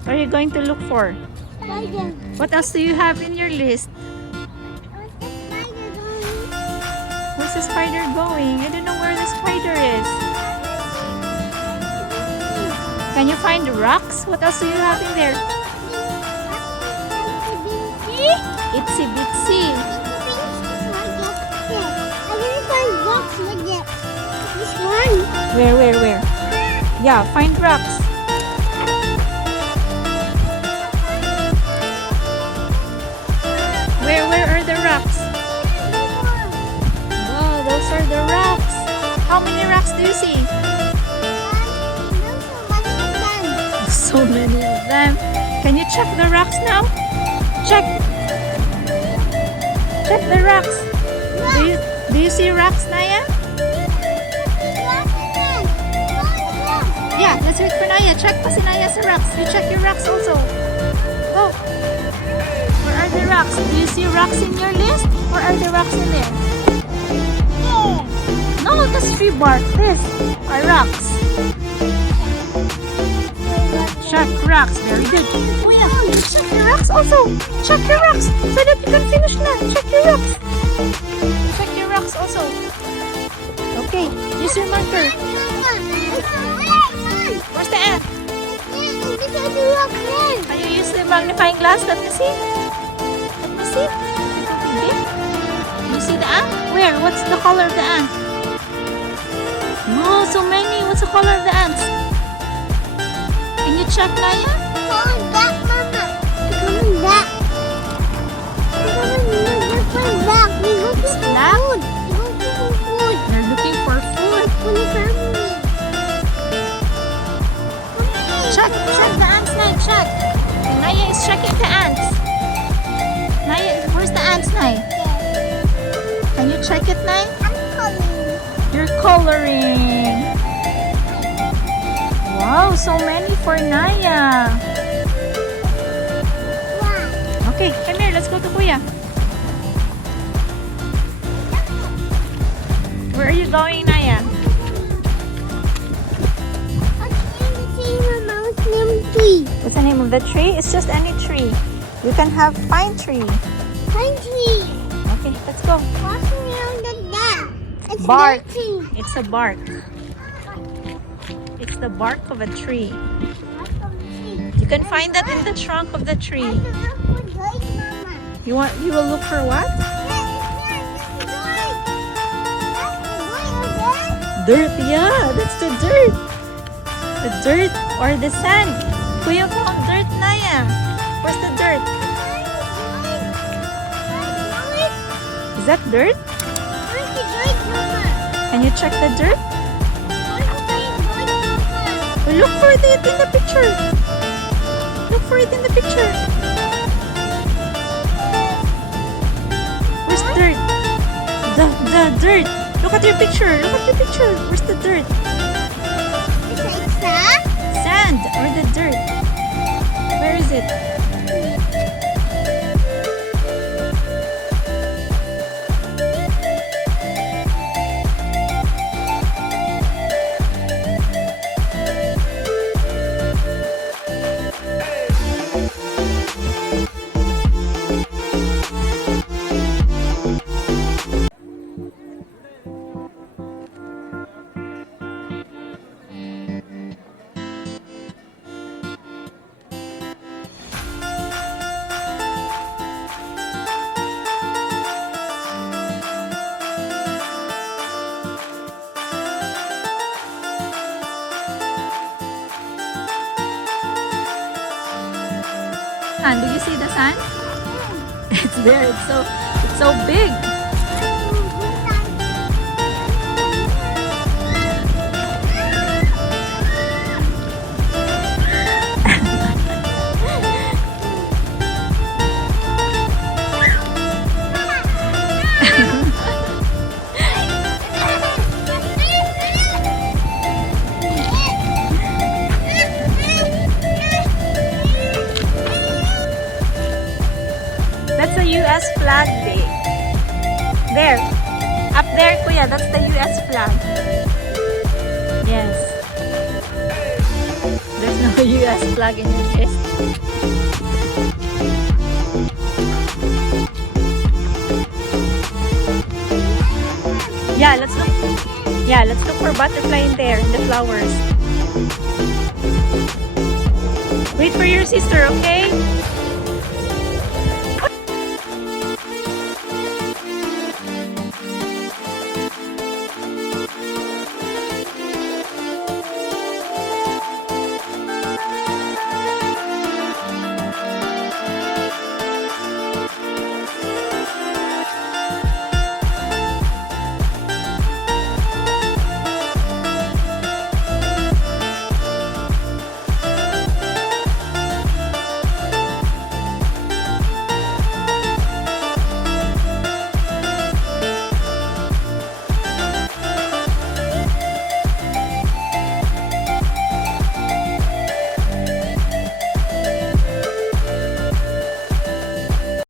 What are you going to look for? Spider. What else do you have in your list? Where's the spider going? Where's the spider going? I don't know where the spider is. Can you find the rocks? What else do you have in there? Itsy bitsy. I didn't find rocks like that. This one. Where? Yeah, find rocks. Where are the rocks? Oh, those are the rocks. How many rocks do you see? So many of them. Can you check the rocks now? Check the rocks. Do you see rocks, Naya? Yeah, let's wait for Naya. Check pa si Naya sa rocks. You check your rocks also. Go. Where are the rocks? Do you see rocks in your list? Or are the rocks in there? No, that's tree bark. This are rocks. Check rocks. Very good. Oh yeah, check your rocks also. Check your rocks so that you can finish na. Check your rocks. Check your rocks also. Okay, use your marker. Where's the ant? Can you use the magnifying glass? Let me see. Let me see. Can you see the ant? Where? What's the color of the ant? Oh, so many. What's the color of the ants? Can you check, Naya? Coming back, Mama. Coming back. Coming back. We go to Black? food. We go to food. They're looking for food. Check the ants, Naya. Check. Naya is checking the ants. Naya, where's the ants, Naya? Can you check it, Naya? I'm coming. You're coloring. Wow, so many for Naya. Wow. Okay, come here. Let's go to Kuya. Where are you going, Naya? What's the name of the tree? It's just any tree. You can have pine tree. Pine tree. Okay, let's go. What's around the dam? It's Bark. melting. It's a bark. It's the bark of a tree. You can find that in the trunk of the tree. You will look for what? Dirt, yeah, that's the dirt. The dirt or the sand. Kuya found dirt, Naya. Where's the dirt? Is that dirt? Can you check the dirt? Look for it in the picture. Look for it in the picture. Where's dirt? The dirt. Look at your picture. Look at your picture. Where's the dirt? Sand or the dirt. Where is it? And do you see the sand? It's there. It's so big. That's a US flag day. There. Up there, Kuya, that's the US flag. Yes. has plug in your chest. Yeah, let's look. Yeah, let's look for butterfly in there, in the flowers. Wait for your sister, okay?